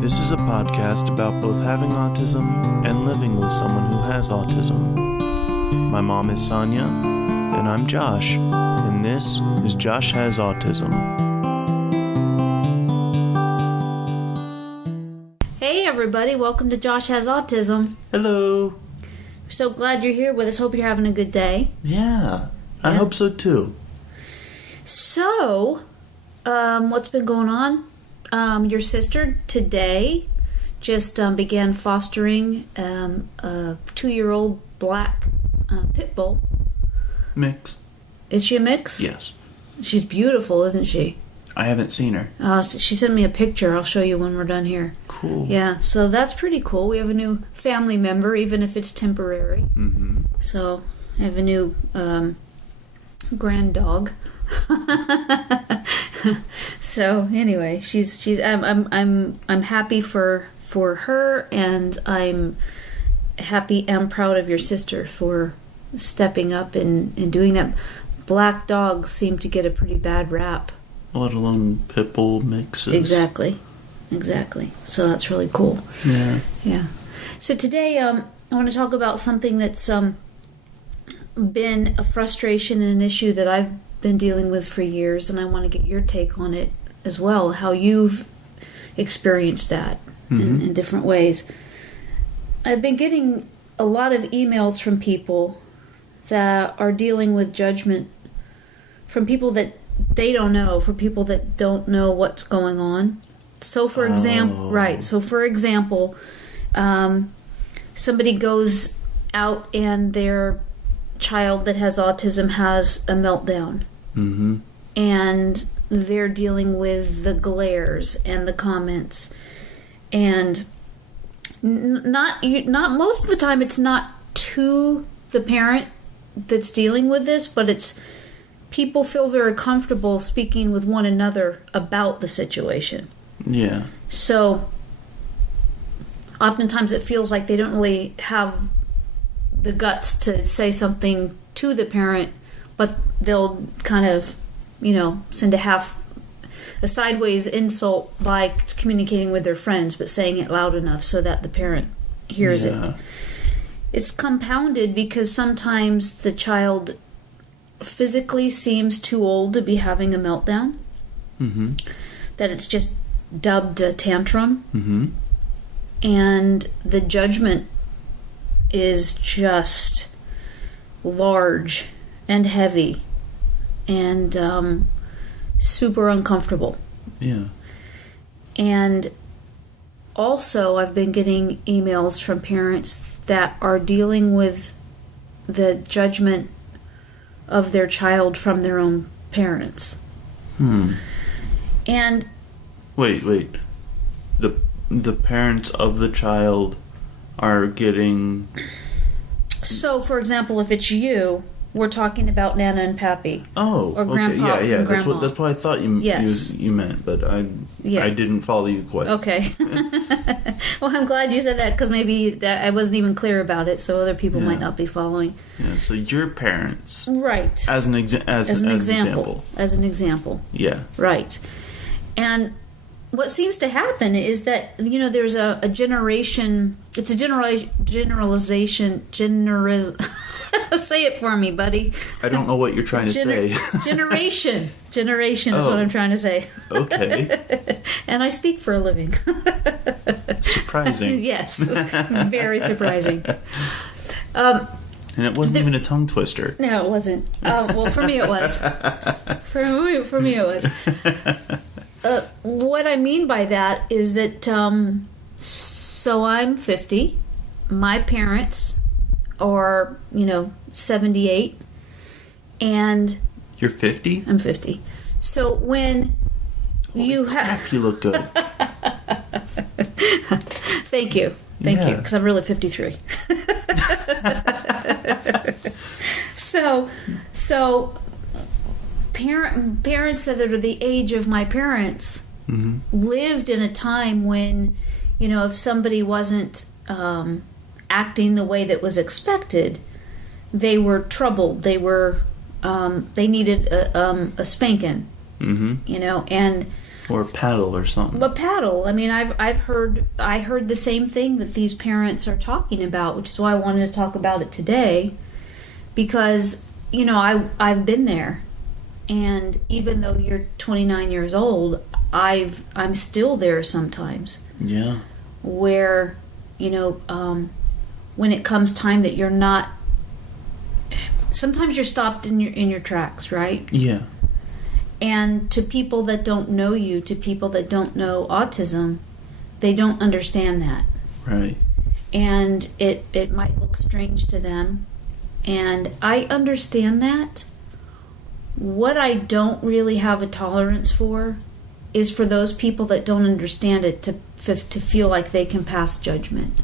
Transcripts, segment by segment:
This is a podcast about both having autism and living with someone who has autism. My mom is Sonya, and I'm Josh, and this is Josh Has Autism. Hey everybody, welcome to Josh Has Autism. Hello. So glad you're here with us. Hope you're having a good day. Yeah, I hope so too. So, what's been going on? Your sister today just began fostering a 2-year-old black pit bull. Mix. Is she a mix? Yes. She's beautiful, isn't she? I haven't seen her. She sent me a picture. I'll show you when we're done here. Cool. Yeah, so that's pretty cool. We have a new family member, even if it's temporary. Mm-hmm. So I have a new grand dog. So anyway, I'm happy for her, and I'm happy and proud of your sister for stepping up and doing that. Black dogs seem to get a pretty bad rap. Let alone pit bull mixes. Exactly. So that's really cool. Yeah. So today I want to talk about something that's been a frustration and an issue that I've been dealing with for years, and I want to get your take on it as well, how you've experienced that in different ways. I've been getting a lot of emails from people that are dealing with judgment from people that they don't know, for people that don't know what's going on. So for example, somebody goes out and their child that has autism has a meltdown. Mm-hmm. And they're dealing with the glares and the comments. And not most of the time it's not to the parent that's dealing with this, but it's people feel very comfortable speaking with one another about the situation. Yeah. So oftentimes it feels like they don't really have the guts to say something to the parent, but they'll kind of, send a sideways insult by communicating with their friends, but saying it loud enough so that the parent hears it. It's compounded because sometimes the child physically seems too old to be having a meltdown. Mm-hmm. That it's just dubbed a tantrum. Mm-hmm. And the judgment is just large and heavy and super uncomfortable. Yeah. And also I've been getting emails from parents that are dealing with the judgment of their child from their own parents. And wait. The parents of the child are getting... So, for example, if it's you, we're talking about Nana and Pappy. Oh, or Grandpa okay. Yeah. and Grandma. That's what I thought you meant, but I didn't follow you quite. Okay. Well, I'm glad you said that, because maybe I wasn't even clear about it, so other people might not be following. Yeah. So your parents, right? As an example. As an example. Yeah. Right. And what seems to happen is that, there's a generation, it's a generalization, say it for me, buddy. I don't know what you're trying to say. Generation is what I'm trying to say. Okay. And I speak for a living. Surprising. Yes, very surprising. And it wasn't even a tongue twister. No, it wasn't. Well, for me it was. For me it was. What I mean by that is that, so I'm 50. My parents are, 78. And... You're 50? I'm 50. So when you have... You look good. Thank you, because I'm really 53. So parents that are the age of my parents lived in a time when, if somebody wasn't acting the way that was expected, they were troubled. They were they needed a spanking. And Or a paddle or something. A paddle. I mean, I heard the same thing that these parents are talking about, which is why I wanted to talk about it today, because I've been there, and even though you're 29 years old, I'm still there sometimes. Yeah. Where when it comes time that you're not, sometimes you're stopped in your tracks, right? Yeah. And to people that don't know you, to people that don't know autism, they don't understand that. Right. And it might look strange to them. And I understand that. What I don't really have a tolerance for is for those people that don't understand it to feel like they can pass judgment.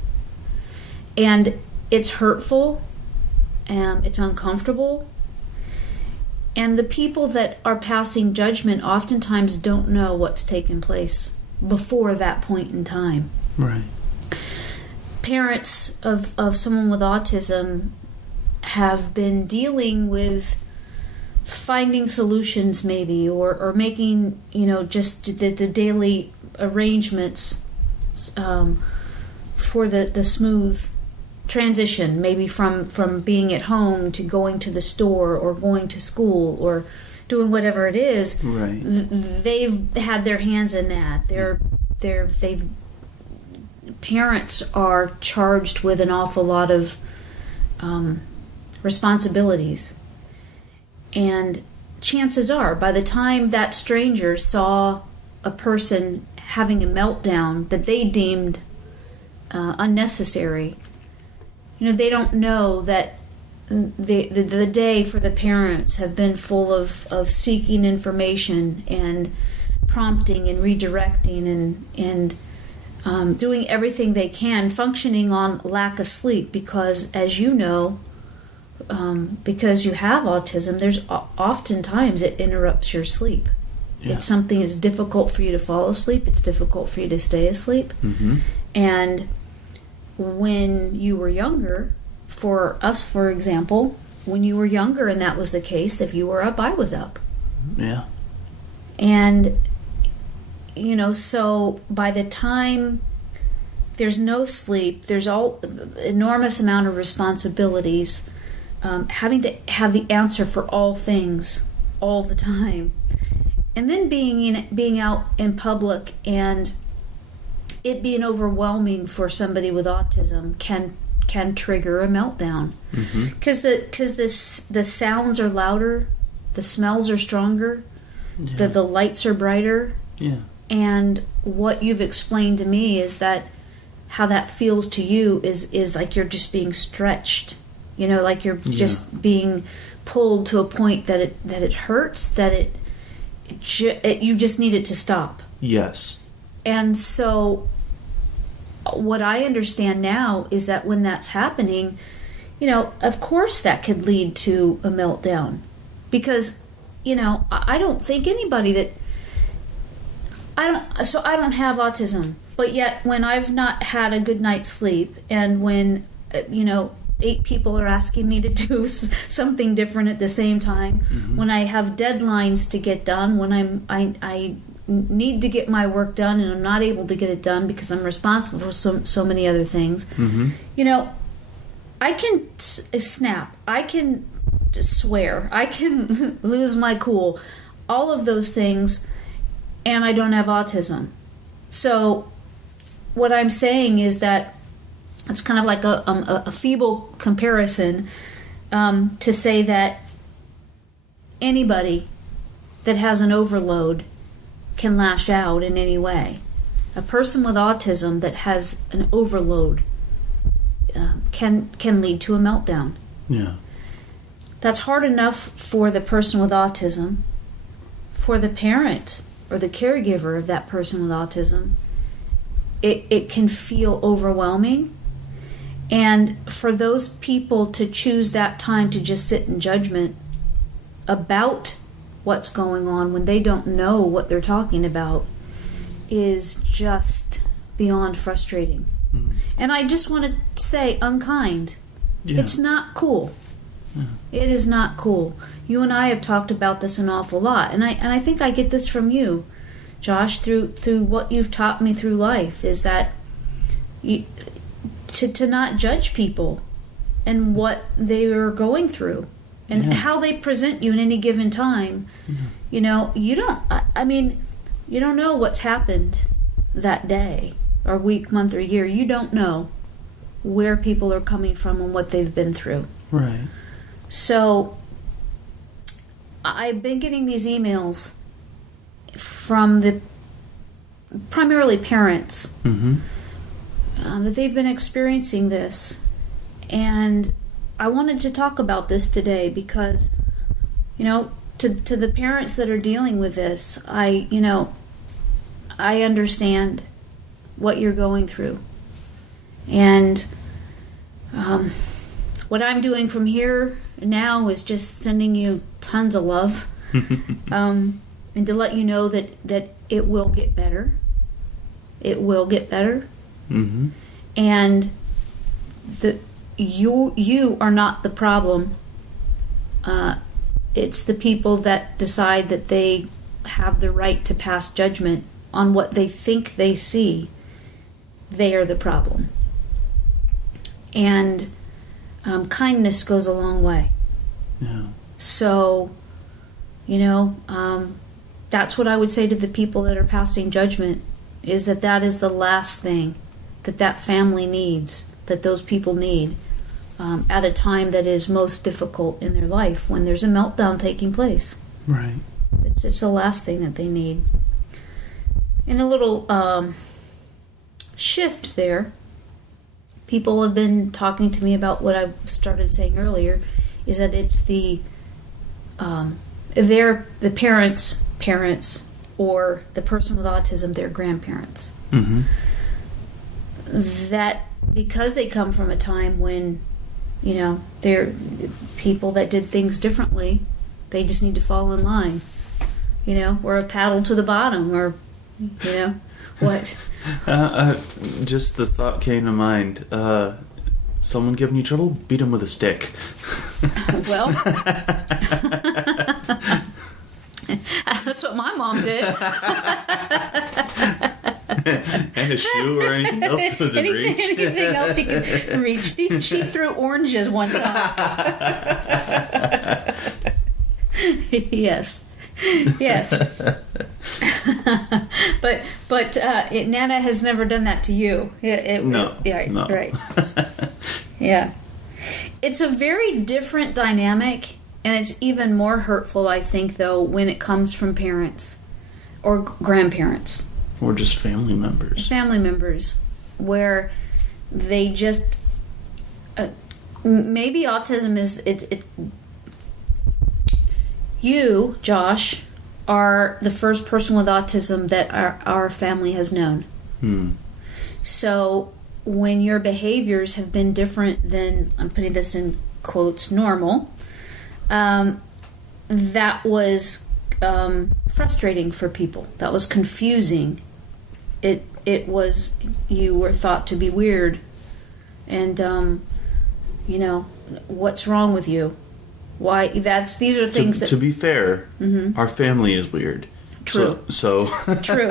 And it's hurtful, and it's uncomfortable. And the people that are passing judgment oftentimes don't know what's taken place before that point in time. Right. Parents of someone with autism have been dealing with finding solutions maybe, or making, just the daily arrangements for the smooth transition, maybe from being at home to going to the store or going to school or doing whatever it is. Right. They've had their hands in that. Parents are charged with an awful lot of responsibilities, and chances are, by the time that stranger saw a person having a meltdown that they deemed unnecessary, they don't know that the day for the parents have been full of seeking information and prompting and redirecting and doing everything they can, functioning on lack of sleep, because, as you know, because you have autism, there's oftentimes it interrupts your sleep. Yeah. It's something that's difficult for you to fall asleep. It's difficult for you to stay asleep. Mm-hmm. And when you were younger, for us, for example, when you were younger and that was the case, if you were up, I was up. Yeah. And, so by the time there's no sleep, there's enormous amount of responsibilities, having to have the answer for all things all the time. And then being out in public and it being overwhelming for somebody with autism can trigger a meltdown, because the sounds are louder, the smells are stronger, yeah. the lights are brighter, yeah. And what you've explained to me is that how that feels to you is like you're just being stretched, like you're just being pulled to a point that it hurts, that you just need it to stop. Yes. And so what I understand now is that when that's happening, of course that could lead to a meltdown, because I don't think anybody that I don't have autism, but yet when I've not had a good night's sleep, and when 8 people are asking me to do something different at the same time, mm-hmm. when I have deadlines to get done, when I need to get my work done and I'm not able to get it done because I'm responsible for so many other things, mm-hmm. I can snap, I can swear, I can lose my cool, all of those things, and I don't have autism. So what I'm saying is that it's kind of like a feeble comparison to say that anybody that has an overload can lash out in any way. A person with autism that has an overload can lead to a meltdown. Yeah. That's hard enough for the person with autism. For the parent or the caregiver of that person with autism, it can feel overwhelming. And for those people to choose that time to just sit in judgment about what's going on when they don't know what they're talking about is just beyond frustrating. Mm. And I just want to say, unkind. Yeah. It's not cool. Yeah. It is not cool. You and I have talked about this an awful lot, and I think I get this from you, Josh, through what you've taught me through life, is that to not judge people and what they are going through and how they present you in any given time. You know, you don't know what's happened that day or week, month, or year. You don't know where people are coming from and what they've been through. Right. So I've been getting these emails from the primarily parents that they've been experiencing this, and I wanted to talk about this today because, you know, to the parents that are dealing with this, I understand what you're going through, and what I'm doing from here now is just sending you tons of love, and to let you know that it will get better. It will get better, and you are not the problem. It's the people that decide that they have the right to pass judgment on what they think they see. They are the problem. And kindness goes a long way. Yeah. So, you know, that's what I would say to the people that are passing judgment, is that is the last thing that family needs, that those people need, at a time that is most difficult in their life, when there's a meltdown taking place. Right. It's the last thing that they need. And a little shift there, people have been talking to me about what I started saying earlier, is that it's the parents or the person with autism, their grandparents. That because they come from a time when, you know, they're people that did things differently, they just need to fall in line, you know, or a paddle to the bottom, or, you know, what? Just the thought came to mind. Someone giving you trouble, beat them with a stick. Well, that's what my mom did. And a shoe or anything else that was in reach. Anything else you could reach. She threw oranges one time. Yes. But Nana has never done that to you. No. Right. Yeah. It's a very different dynamic, and it's even more hurtful, I think, though, when it comes from parents or grandparents. Or just family members. Family members, where they just... maybe autism is... You, Josh, are the first person with autism that our family has known. So when your behaviors have been different than, I'm putting this in quotes, normal, that was frustrating for people. That was confusing. It was, you were thought to be weird, and you know, what's wrong with you? Why? These are things that... To be fair, our family is weird. True. So True.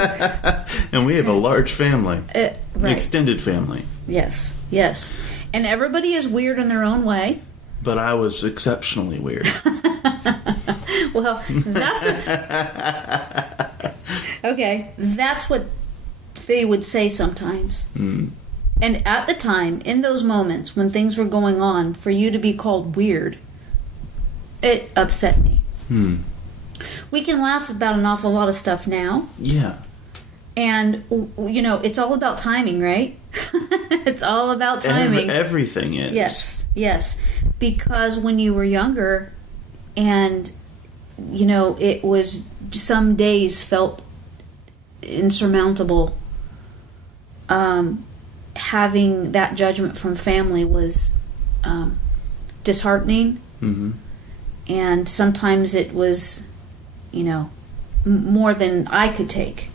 And we have a large family. Right. An extended family. Yes. And everybody is weird in their own way. But I was exceptionally weird. Well, that's okay. That's what they would say sometimes. And at the time, in those moments when things were going on, for you to be called weird, it upset me. We can laugh about an awful lot of stuff now. Yeah. And, you know, it's all about timing, right? It's all about timing. Everything is. Yes. Because when you were younger, and, you know, it was, some days felt insurmountable, having that judgment from family was disheartening. And sometimes it was, you know, more than I could take.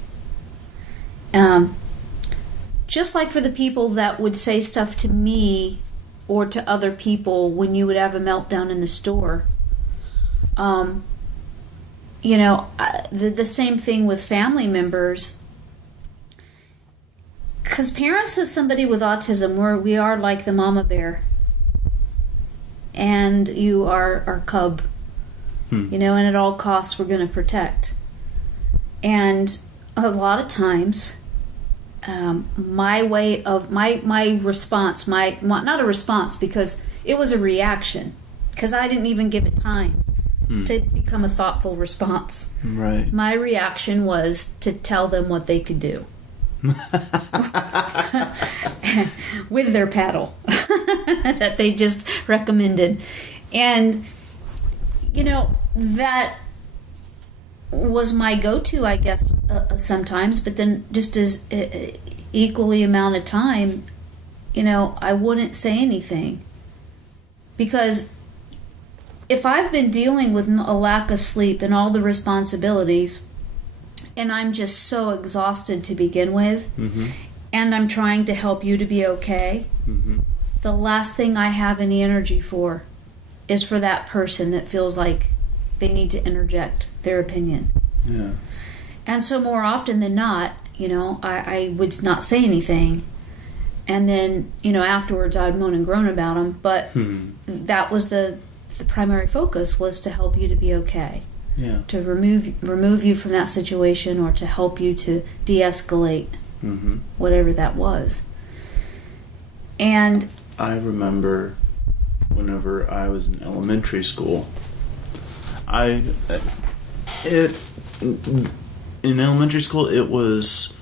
Just like for the people that would say stuff to me or to other people when you would have a meltdown in the store. the same thing with family members. Because parents of somebody with autism, we are like the mama bear. And you are our cub. And at all costs we're going to protect. And a lot of times, my response, not a response because it was a reaction, because I didn't even give it time to become a thoughtful response. Right. My reaction was to tell them what they could do. With their paddle that they just recommended. And that was my go-to, I guess, sometimes, but then just as equally amount of time, I wouldn't say anything, because if I've been dealing with a lack of sleep and all the responsibilities, and I'm just so exhausted to begin with, and I'm trying to help you to be okay, the last thing I have any energy for is for that person that feels like they need to interject their opinion. Yeah. And so more often than not, I would not say anything. And then, afterwards I'd moan and groan about them. But that was the primary focus, was to help you to be okay. Yeah. To remove you from that situation, or to help you to de-escalate whatever that was. And I remember whenever I was in elementary school, in elementary school it was,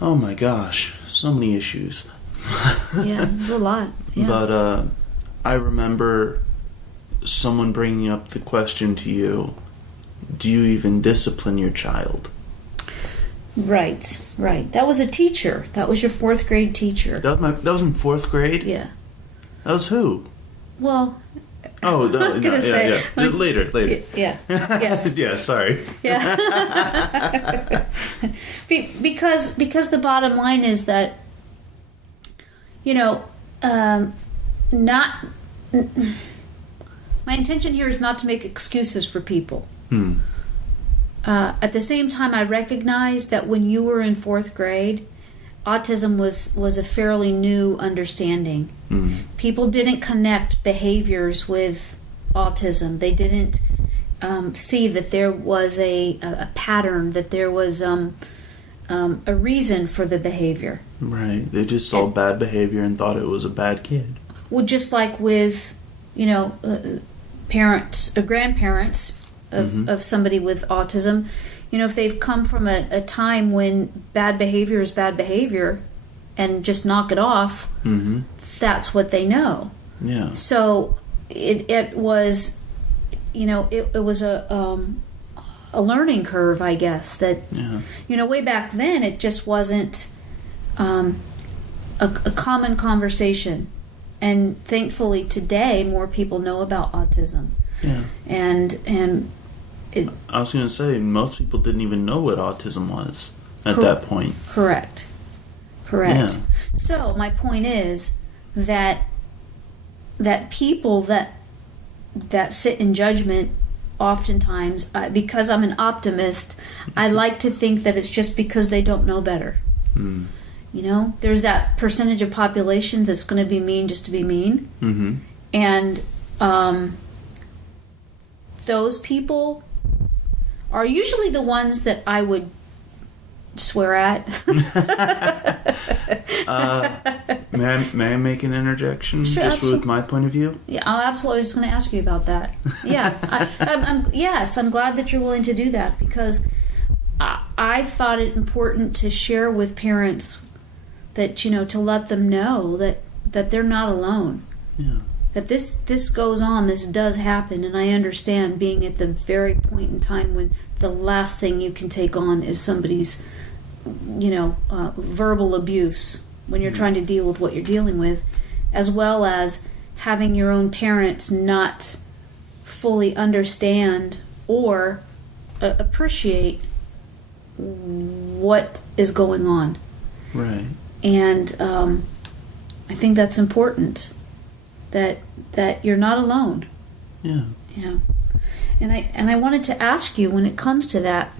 oh my gosh, so many issues. Yeah, there's a lot. Yeah. But I remember someone bringing up the question to you, do you even discipline your child? Right. That was a teacher. That was your 4th grade teacher. That was in 4th grade? Yeah. That was who? Well, oh, no, I'm gonna say later. Yeah. Yes. Yeah. Sorry. Yeah. because the bottom line is that not. My intention here is not to make excuses for people. At the same time, I recognize that when you were in 4th grade, autism was a fairly new understanding. People didn't connect behaviors with autism. They didn't see that there was a pattern, that there was a reason for the behavior. Right. They just saw bad behavior and thought it was a bad kid. Well, just like with, parents or grandparents of somebody with autism, if they've come from a time when bad behavior is bad behavior and just knock it off, that's what they know. Yeah. So it was, it was a learning curve, I guess, that, way back then it just wasn't a common conversation. And thankfully today more people know about autism. Yeah. And I was going to say, most people didn't even know what autism was at that point. Correct. Yeah. So my point is that people that sit in judgment, oftentimes, because I'm an optimist, I like to think that it's just because they don't know better. There's that percentage of populations that's going to be mean just to be mean. And those people are usually the ones that I would swear at. May I make an interjection? Sure, just with my point of view? Yeah, absolutely. I was just going to ask you about that. Yeah. I'm glad that you're willing to do that, because I thought it important to share with parents that, to let them know that they're not alone. Yeah. That this goes on, this does happen, and I understand being at the very point in time when the last thing you can take on is somebody's, verbal abuse when you're trying to deal with what you're dealing with, as well as having your own parents not fully understand or appreciate what is going on. Right. And I think that's important, that you're not alone. Yeah. Yeah. And I wanted to ask you, when it comes to that,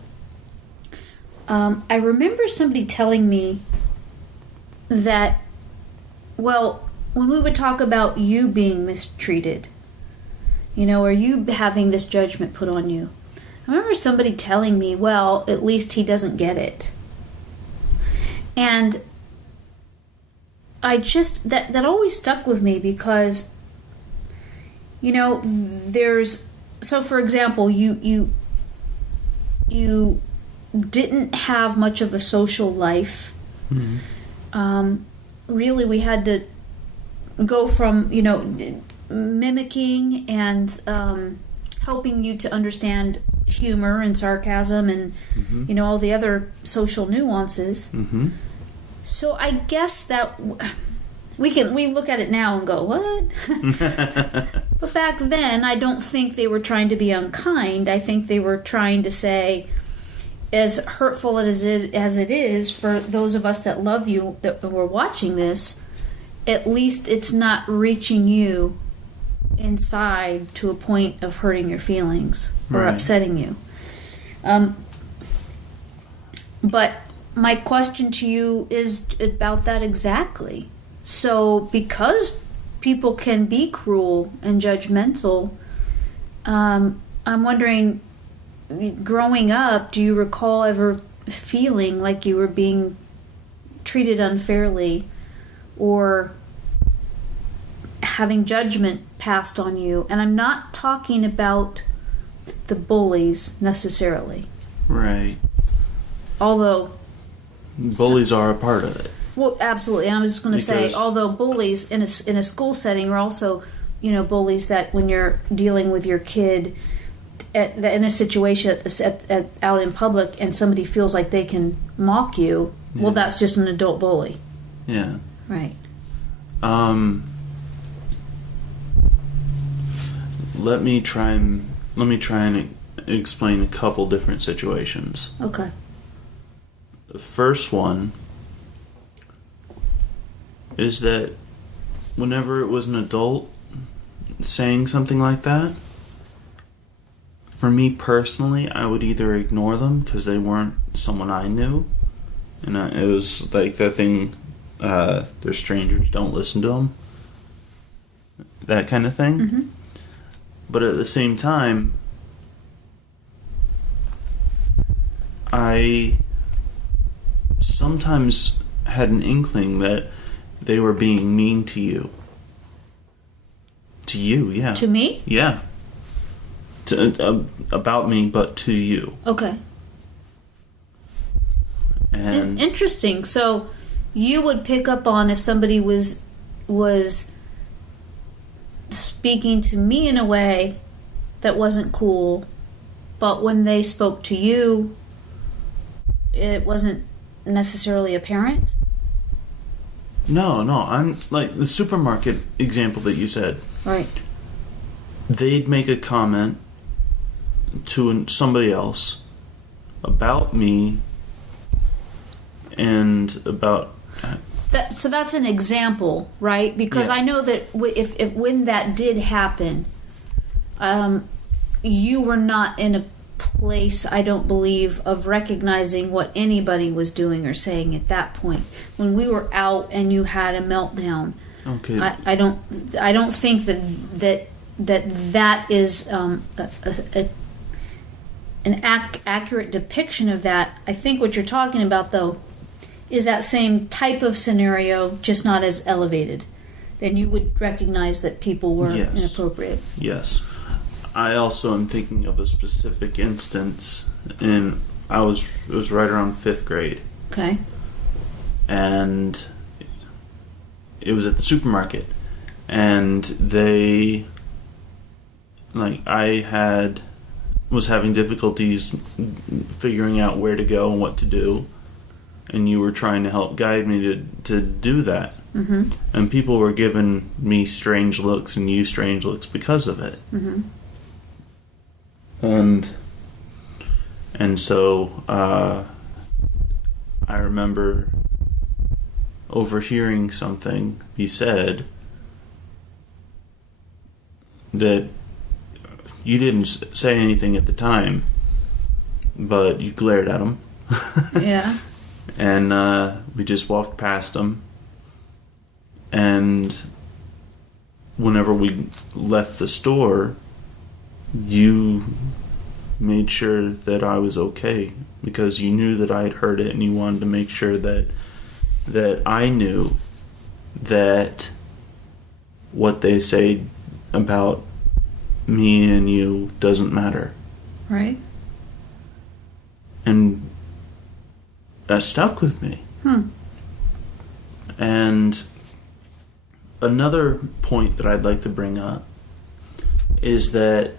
I remember somebody telling me that, well, when we would talk about you being mistreated, or you having this judgment put on you, I remember somebody telling me, well, at least he doesn't get it. And I just, that always stuck with me because, there's, so for example, you didn't have much of a social life. Mm-hmm. Really, we had to go from, mimicking and helping you to understand humor and sarcasm and, mm-hmm. All the other social nuances. Mm-hmm. So I guess that we look at it now and go, what? But back then, I don't think they were trying to be unkind. I think they were trying to say, as hurtful as it is for those of us that love you, that were watching this, at least it's not reaching you inside to a point of hurting your feelings or upsetting you. But my question to you is about that exactly. So because people can be cruel and judgmental, I'm wondering, growing up, do you recall ever feeling like you were being treated unfairly or having judgment passed on you? And I'm not talking about the bullies necessarily. Right. Although bullies are a part of it. Well, absolutely. And I was just going to say, although bullies in a school setting are also, bullies that when you're dealing with your kid in a situation out in public and somebody feels like they can mock you, well, that's just an adult bully. Yeah. Right. Let me try and explain a couple different situations. Okay. The first one is that whenever it was an adult saying something like that, for me personally, I would either ignore them because they weren't someone I knew, and it was like that thing, they're strangers, don't listen to them, that kind of thing. Mm-hmm. But at the same time, I sometimes had an inkling that they were being mean to you. To you, yeah. To me? Yeah. About me, but to you. Okay. And interesting. So you would pick up on if somebody was speaking to me in a way that wasn't cool, but when they spoke to you, it wasn't necessarily apparent? No, I'm like the supermarket example that you said. Right. They'd make a comment to somebody else about me and about that. So that's an example, right? Because I know that if when that did happen, you were not in a place, I don't believe, of recognizing what anybody was doing or saying at that point. When we were out and you had a meltdown, okay, I don't think that is an accurate depiction of that. I think what you're talking about, though, is that same type of scenario, just not as elevated. Then you would recognize that people were inappropriate. Yes. I also am thinking of a specific instance, and it was right around 5th grade. Okay. And it was at the supermarket, and I was having difficulties figuring out where to go and what to do, and you were trying to help guide me to do that. Mm-hmm. And people were giving me strange looks and you strange looks because of it. Mm-hmm. And so I remember overhearing something be said that you didn't say anything at the time, but you glared at him. Yeah. And we just walked past him. And whenever we left the store, you made sure that I was okay because you knew that I had heard it, and you wanted to make sure that I knew that what they say about me and you doesn't matter. Right. And that stuck with me. And another point that I'd like to bring up is that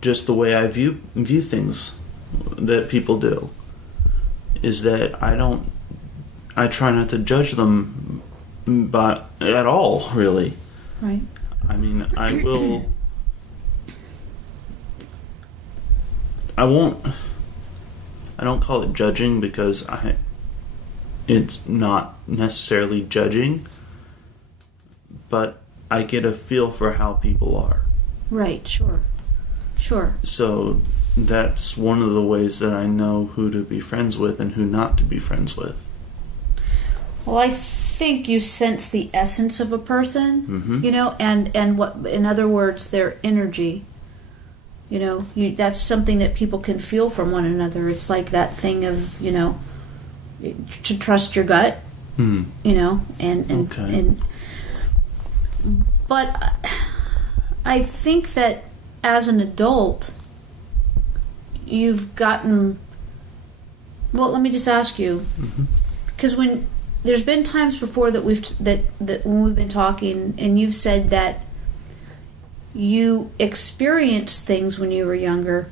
just the way I view things that people do is that I try not to judge them at all, really. Right. I mean, I don't call it judging because it's not necessarily judging, but I get a feel for how people are. Right, sure. So that's one of the ways that I know who to be friends with and who not to be friends with. Well, I think you sense the essence of a person, Mm-hmm. and what, in other words, their energy. That's something that people can feel from one another. It's like that thing of, to trust your gut, Okay. But I think that as an adult, you've gotten. Well, let me just ask you, because when there's been times before that when we've been talking, and you've said that you experienced things when you were younger,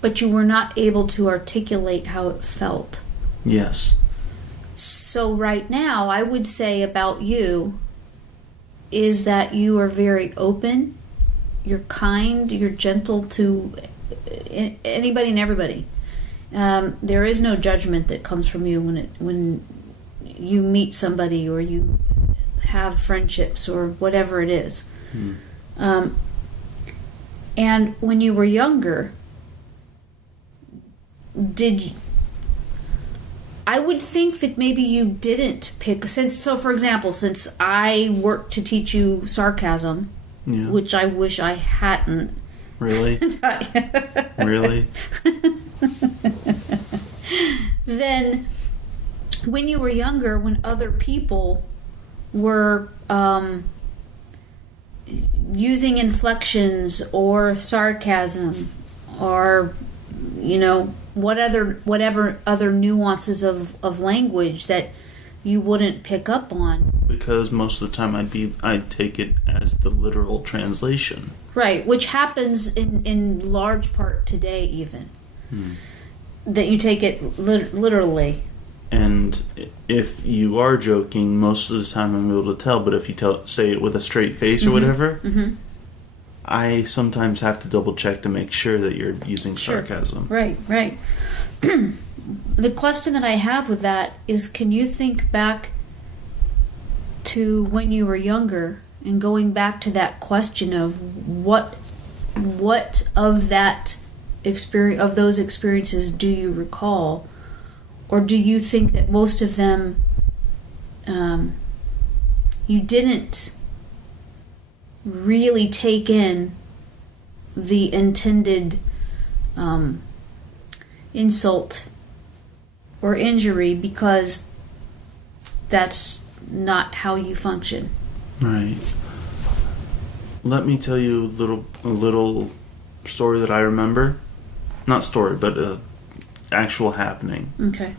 but you were not able to articulate how it felt. Yes. So right now, I would say about you is that you are very open, you're kind, you're gentle to anybody and everybody. There is no judgment that comes from you when you meet somebody or you have friendships or whatever it is. And when you were younger, I would think that maybe you didn't pick, for example, since I worked to teach you sarcasm, which I wish I hadn't. Really? Really? Then, when you were younger, when other people were using inflections or sarcasm or whatever other nuances of language that you wouldn't pick up on, because most of the time I'd take it as the literal translation, right, which happens in large part today, even that you take it literally. And if you are joking, most of the time I'm able to tell, but if you say it with a straight face or whatever, I sometimes have to double check to make sure that you're using sarcasm. Right. The question that I have with that is, can you think back to when you were younger and going back to that question of what of that experience, of those experiences, do you recall? Or do you think that most of them you didn't really take in the intended insult or injury because that's not how you function? Right. Let me tell you a little story that I remember. Not story, but actual happening. Okay.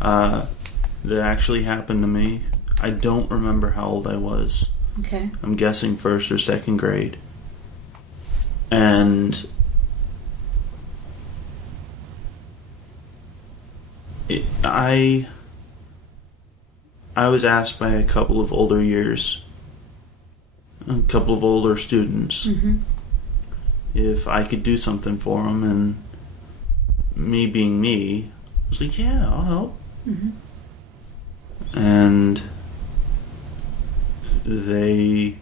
That actually happened to me. I don't remember how old I was. Okay. I'm guessing first or second grade. And I was asked by a couple of older students if I could do something for them, and me being me, I was like, yeah, I'll help. And they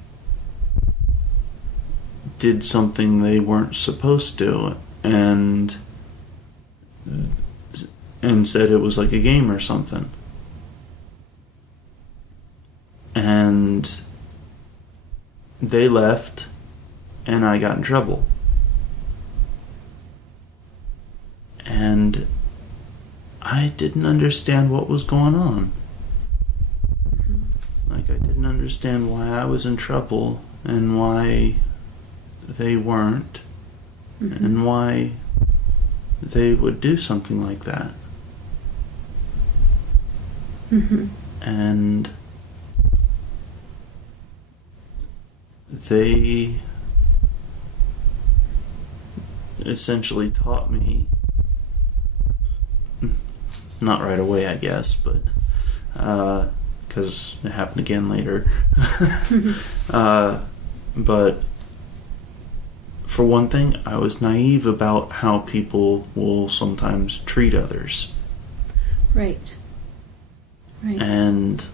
did something they weren't supposed to, and said it was like a game or something. And they left, and I got in trouble. And I didn't understand what was going on. Like, I didn't understand why I was in trouble and why they weren't, and why they would do something like that. And they essentially taught me, not right away, I guess, but because it happened again later. But for one thing, I was naive about how people will sometimes treat others. Right. And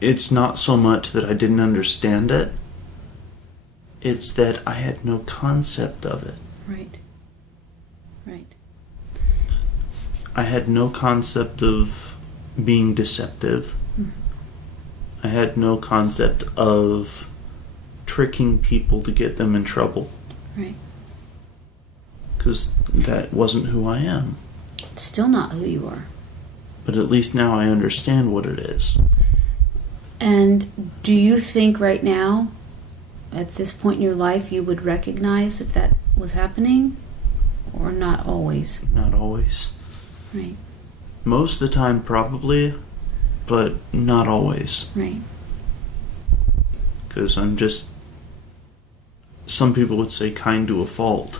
it's not so much that I didn't understand it, it's that I had no concept of it. Right. I had no concept of being deceptive. I had no concept of tricking people to get them in trouble. Right. Because that wasn't who I am. It's still not who you are. But at least now I understand what it is. And do you think right now, at this point in your life, you would recognize if that was happening? Or not always? Not always. Right. Most of the time, probably, but not always. Right. Because I'm just, some people would say, kind to a fault.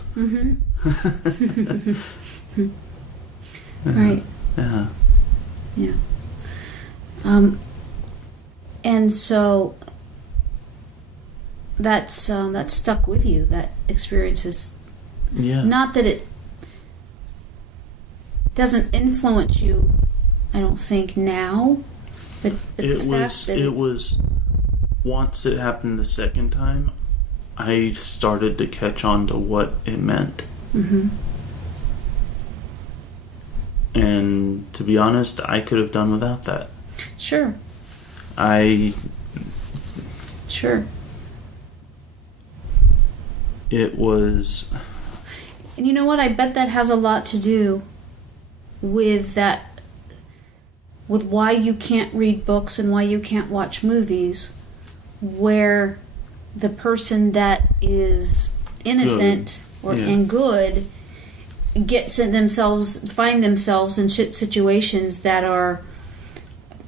Right. Yeah. Yeah. And so that's stuck with you. That experience is not that it doesn't influence you, I don't think now, but it was once it happened the second time, I started to catch on to what it meant. And to be honest, I could have done without that. Sure. It was... And you know what? I bet that has a lot to do with that, with why you can't read books and why you can't watch movies, where the person that is innocent and good find themselves in situations that are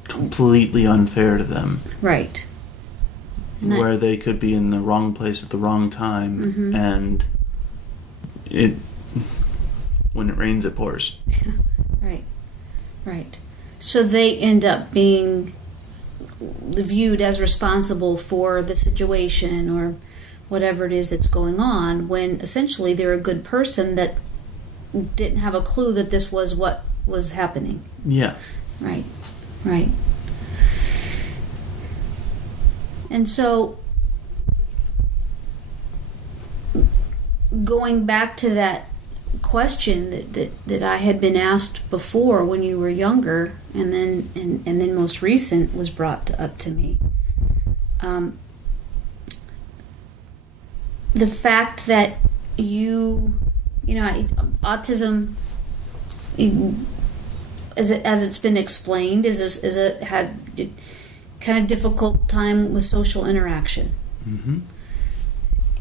completely unfair to them. Right. Where they could be in the wrong place at the wrong time, and when it rains, it pours. Right. So they end up being viewed as responsible for the situation or whatever it is that's going on, when essentially they're a good person that didn't have a clue that this was what was happening. Yeah. Right. And so, going back to that question that I had been asked before when you were younger, and then most recent was brought up to me. The fact that autism, as it's been explained, is had kind of difficult time with social interaction,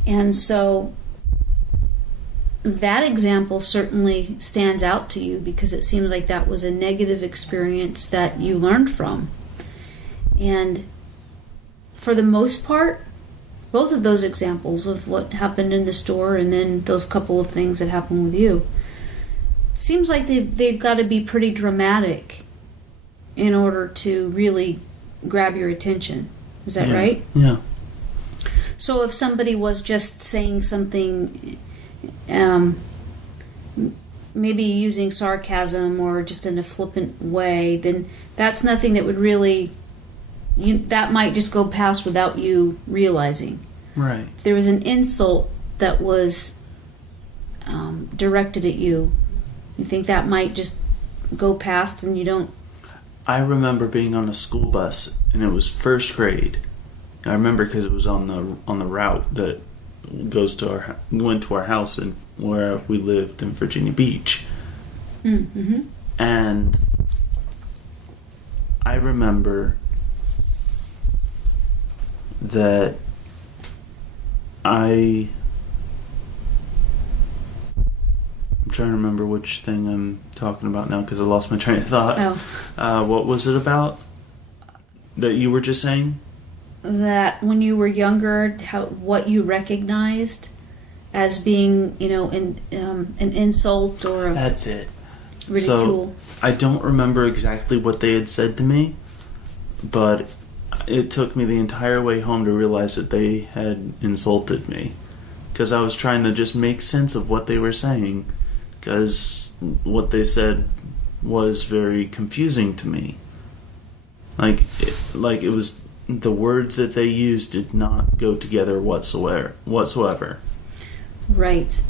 and so that example certainly stands out to you because it seems like that was a negative experience that you learned from. And for the most part, both of those examples of what happened in the store and then those couple of things that happened with you, seems like they've got to be pretty dramatic in order to really grab your attention. Is that right? Yeah. So if somebody was just saying something, maybe using sarcasm or just in a flippant way, then that's nothing that would really that might just go past without you realizing. Right. If there was an insult that was directed at you, you think that might just go past and you don't... I remember being on a school bus, and it was first grade. I remember because it was on the route that went to our house and where we lived in Virginia Beach. Mm-hmm. And I remember that I'm trying to remember which thing I'm talking about now because I lost my train of thought. Oh. What was it about that you were just saying? That when you were younger, what you recognized as being, an insult or That's it. ridicule. So, I don't remember exactly what they had said to me, but it took me the entire way home to realize that they had insulted me. Because I was trying to just make sense of what they were saying. Because what they said was very confusing to me. Like it was... The words that they used did not go together whatsoever. Right.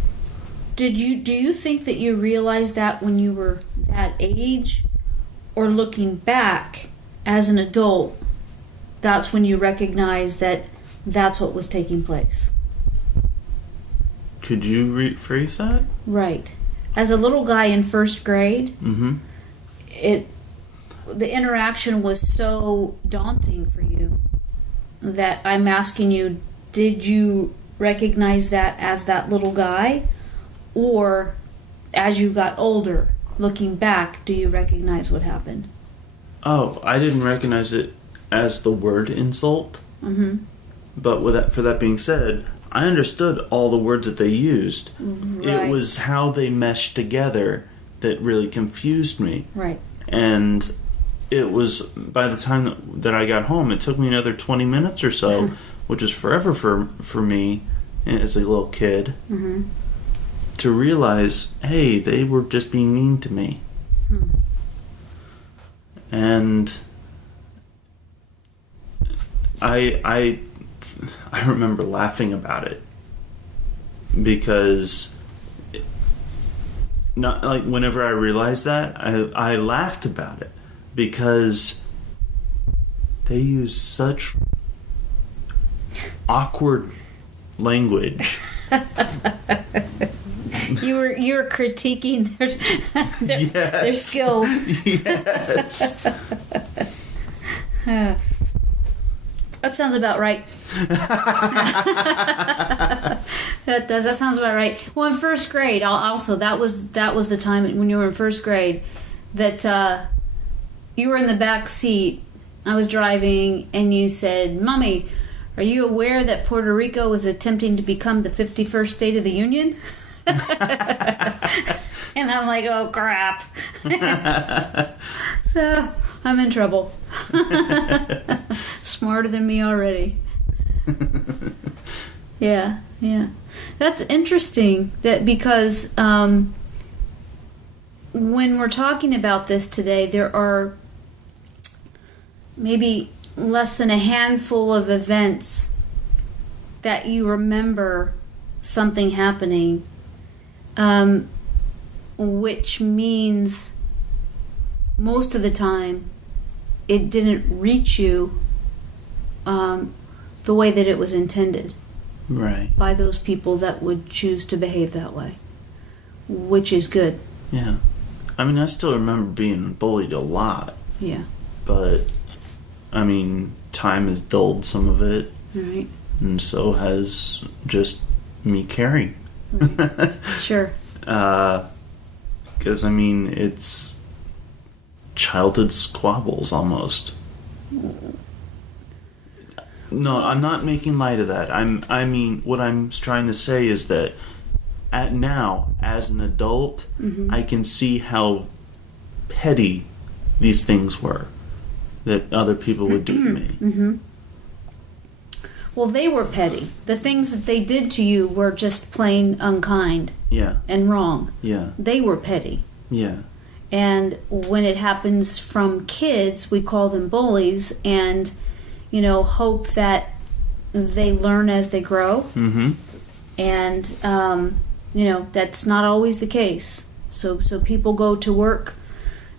Do you think that you realized that when you were that age, or looking back as an adult, that's when you recognized that that's what was taking place? Could you rephrase that? Right. As a little guy in first grade, mm-hmm. The interaction was so daunting for you that I'm asking you, did you recognize that as that little guy? Or as you got older, looking back, do you recognize what happened? Oh, I didn't recognize it as the word insult. Mm-hmm. But for that being said, I understood all the words that they used. Right. It was how they meshed together that really confused me. Right. And it was, by the time that I got home, it took me another 20 minutes or so, which is forever for me as a little kid, mm-hmm. to realize, hey, they were just being mean to me. And I remember laughing about it because not like whenever I realized that, I laughed about it because they use such awkward language. You were critiquing their skills. Yes. That sounds about right. That does. That sounds about right. Well, in first grade, also that was the time when you were in first grade that you were in the back seat. I was driving, and you said, "Mommy, are you aware that Puerto Rico is attempting to become the 51st state of the Union?" And I'm like, "Oh crap!" So I'm in trouble. Smarter than me already. Yeah. That's interesting. That because when we're talking about this today, there are maybe less than a handful of events that you remember something happening, which means most of the time it didn't reach you the way that it was intended. Right. By those people that would choose to behave that way, which is good. Yeah. I mean, I still remember being bullied a lot. Yeah. But, I mean, time has dulled some of it. Right. And so has just me caring. Right. Sure. Because, I mean, it's childhood squabbles almost. No, I'm not making light of that. I mean, what I'm trying to say is that now, as an adult, mm-hmm. I can see how petty these things were that other people would do to me. Mm-hmm. Well, they were petty. The things that they did to you were just plain unkind. Yeah. And wrong. Yeah. They were petty. Yeah. And when it happens from kids, we call them bullies, and hope that they learn as they grow. Mm-hmm. And, that's not always the case. So people go to work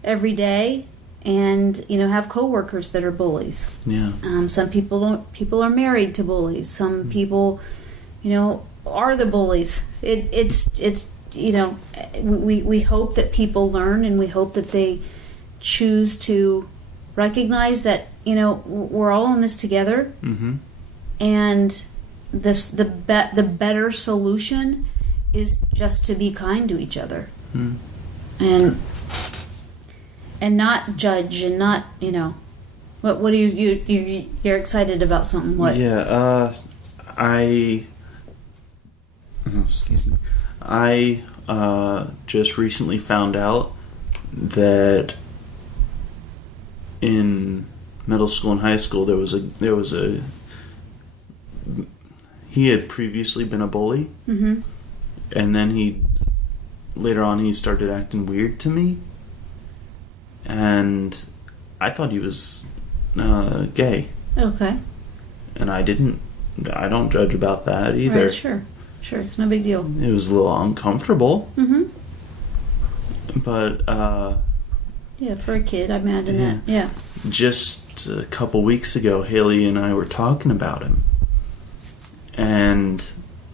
every day and, have coworkers that are bullies. Yeah. Some people are married to bullies. Some people, are the bullies. It's we hope that people learn, and we hope that they choose to recognize that, we're all in this together. Mm-hmm. And the better solution is just to be kind to each other. Mm. And not judge, and not, what are you're excited about something? What? Yeah, excuse me. I just recently found out that in middle school and high school there was a he had previously been a bully. Mm-hmm. And then later on he started acting weird to me, and I thought he was gay. Okay. And I don't judge about that either. Right, sure, it's no big deal. It was a little uncomfortable. Mm-hmm. But yeah, for a kid, I imagine that. Yeah. Just a couple weeks ago, Haley and I were talking about him, and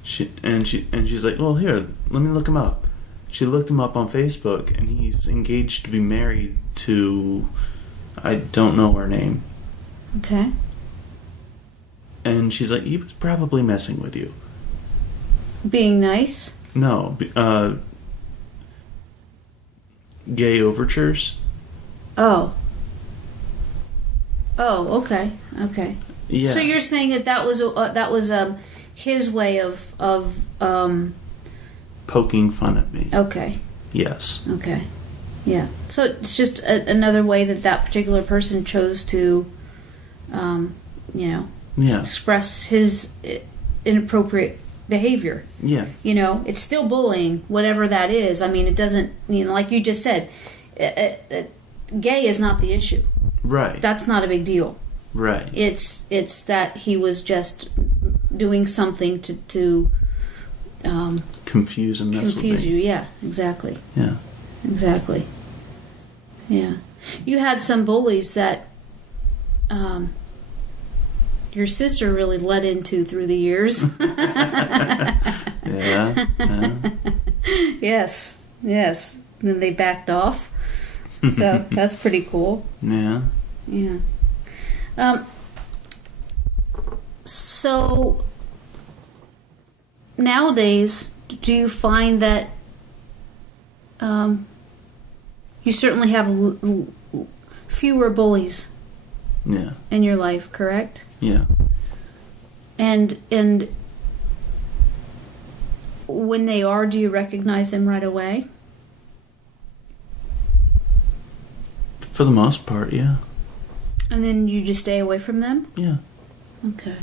she's like, "Well, here, let me look him up." She looked him up on Facebook, and he's engaged to be married to, I don't know her name. Okay. And she's like, "He was probably messing with you." Being nice? No, gay overtures. Oh, okay. Yeah. So you're saying that was his way of poking fun at me. Okay. Yes. Okay. Yeah. So it's just another way that particular person chose to, express his inappropriate behavior. Yeah. It's still bullying, whatever that is. I mean, it doesn't, like you just said, gay is not the issue. Right. That's not a big deal. Right. It's that he was just doing something to confuse and mess with me. Confuse you, yeah, exactly. Yeah. Exactly. Yeah. You had some bullies that your sister really led into through the years. Yeah. Yes. Then they backed off. So that's pretty cool. Yeah. Yeah. So nowadays, do you find that you certainly have fewer bullies in your life, correct? Yeah. And when they are, do you recognize them right away? For the most part, yeah. And then you just stay away from them? Yeah. Okay.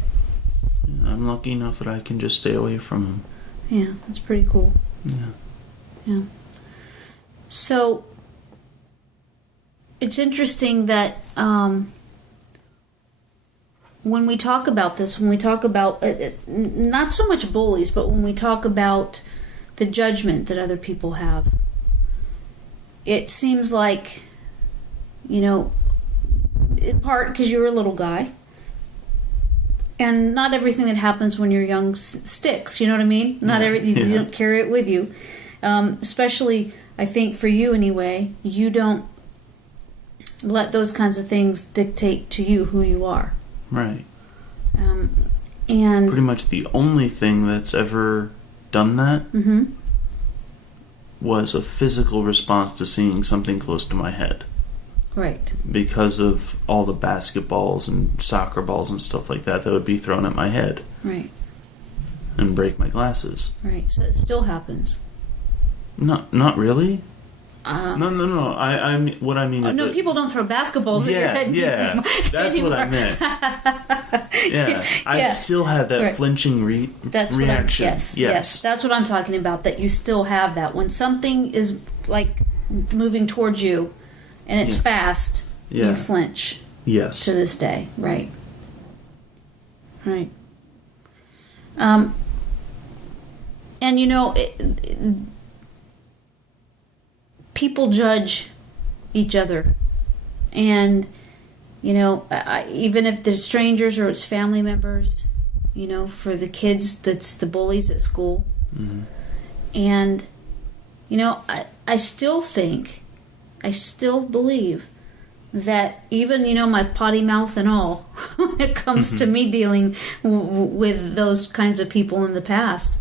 Yeah, I'm lucky enough that I can just stay away from them. Yeah, that's pretty cool. Yeah. So, it's interesting that when we talk about this, when we talk about, not so much bullies, but when we talk about the judgment that other people have, it seems like, in part because you're a little guy, and not everything that happens when you're young sticks, you know what I mean? Not everything, you don't carry it with you. Especially, I think for you anyway, you don't let those kinds of things dictate to you who you are. Right. And pretty much the only thing that's ever done that was a physical response to seeing something close to my head. Right. Because of all the basketballs and soccer balls and stuff like that would be thrown at my head. Right. And break my glasses. Right. So it still happens. Not really. No. What I mean is no, that people don't throw basketballs at your head. Yeah, that's anymore. what I meant. Yeah, I still have that flinching reaction. Yes, that's what I'm talking about. That you still have that when something is like moving towards you, and it's fast. You flinch. Yes. To this day, right? Right. And people judge each other, and even if they're strangers or it's family members, for the kids, that's the bullies at school. Mm-hmm. And I still believe that even my potty mouth and all, when it comes to me dealing with those kinds of people in the past,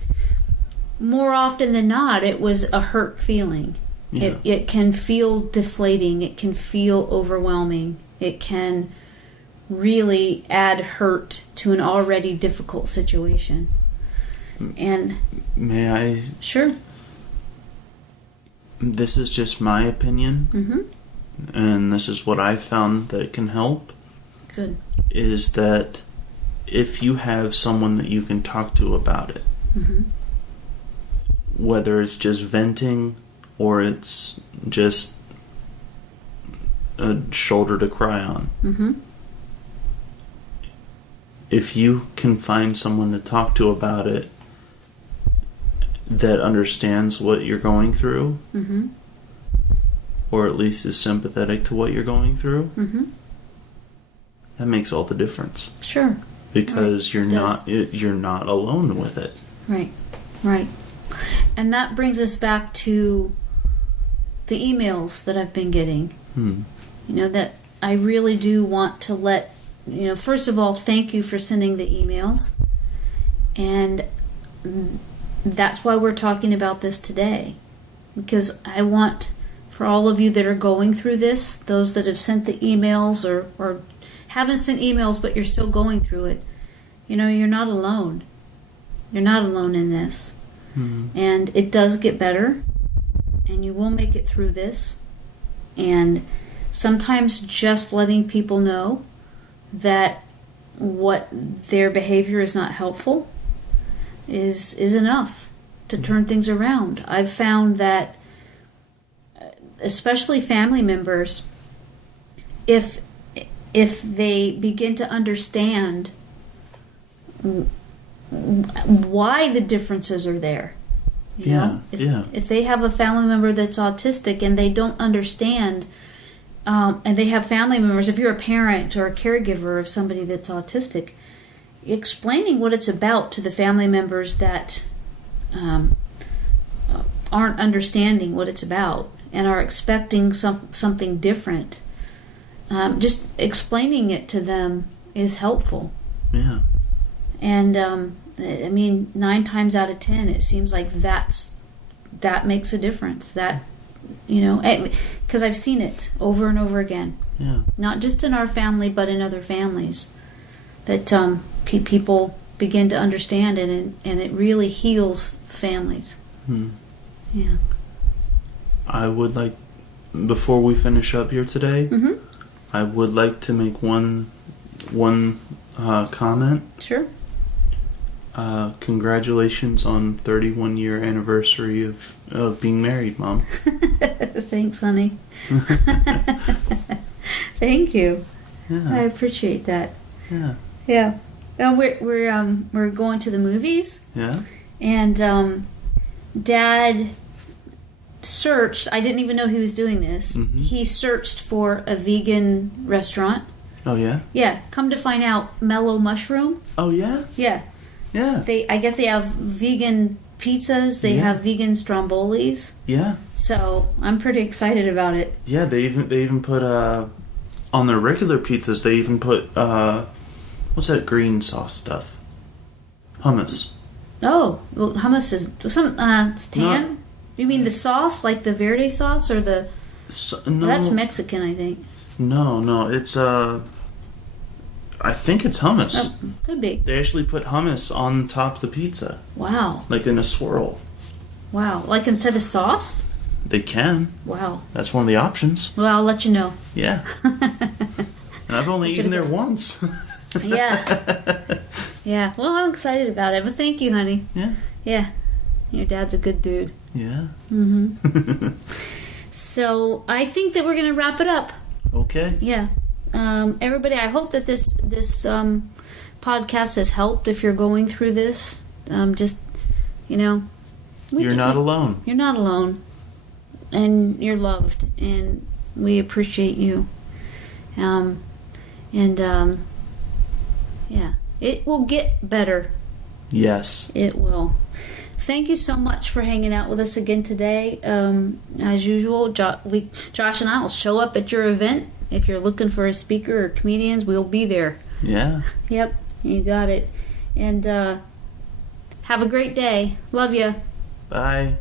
more often than not, it was a hurt feeling. Yeah. It can feel deflating. It can feel overwhelming. It can really add hurt to an already difficult situation. And may I? Sure. This is just my opinion, Mm-hmm. and this is what I've found that can help. Good. Is that if you have someone that you can talk to about it, Mm-hmm. whether it's just venting or it's just a shoulder to cry on, Mm-hmm. if you can find someone to talk to about it that understands what you're going through, Mm-hmm. or at least is sympathetic to what you're going through, Mm-hmm. that makes all the difference. Sure. Because Right. you're not alone with it. Right. Right. And that brings us back to the emails that I've been getting. That I really do want to let, first of all, thank you for sending the emails. And that's why we're talking about this today. Because I want, for all of you that are going through this, those that have sent the emails or haven't sent emails but you're still going through it, you're not alone. You're not alone in this. And it does get better, and you will make it through this. And sometimes just letting people know that what their behavior is not helpful is enough to turn things around. I've found that, especially family members, if they begin to understand why the differences are there. If they have a family member that's autistic and they don't understand, and they have family members, if you're a parent or a caregiver of somebody that's autistic, explaining what it's about to the family members that aren't understanding what it's about and are expecting something different, just explaining it to them is helpful. Yeah. And 9 times out of 10, it seems like that makes a difference. That, because I've seen it over and over again. Yeah. Not just in our family, but in other families. That people begin to understand it, and it really heals families. Yeah. I would like, before we finish up here today, Mm-hmm. I would like to make one comment. Sure. Congratulations on 31-year anniversary of being married, Mom. Thanks, honey. Thank you. Yeah. I appreciate that. Yeah. Yeah. We're going to the movies. Yeah. And Dad searched. I didn't even know he was doing this. Mm-hmm. He searched for a vegan restaurant. Oh yeah. Yeah. Come to find out, Mellow Mushroom. Oh yeah. Yeah. Yeah. I guess they have vegan pizzas. They have vegan strombolis. Yeah. So I'm pretty excited about it. Yeah. They even put on their regular pizzas. They even put what's that green sauce stuff? Hummus. Oh, well, hummus is it's tan. No. You mean the sauce, like the verde sauce, or the? No. That's Mexican, I think. No. It's I think it's hummus. Oh, could be. They actually put hummus on top of the pizza. Wow. Like in a swirl. Wow. Like instead of sauce? They can. Wow. That's one of the options. Well, I'll let you know. Yeah. And I've only eaten there once. Yeah. Yeah. Well, I'm excited about it. But thank you, honey. Yeah. Yeah. Your dad's a good dude. Yeah. Mm-hmm. So I think that we're going to wrap it up. Okay. Yeah. Everybody, I hope that this podcast has helped if you're going through this. Just, you're not alone. You're not alone. And you're loved. And we appreciate you. Yeah. It will get better. Yes. It will. Thank you so much for hanging out with us again today. As usual, Josh and I will show up at your event. If you're looking for a speaker or comedians, we'll be there. Yeah. Yep, you got it. And have a great day. Love you. Bye.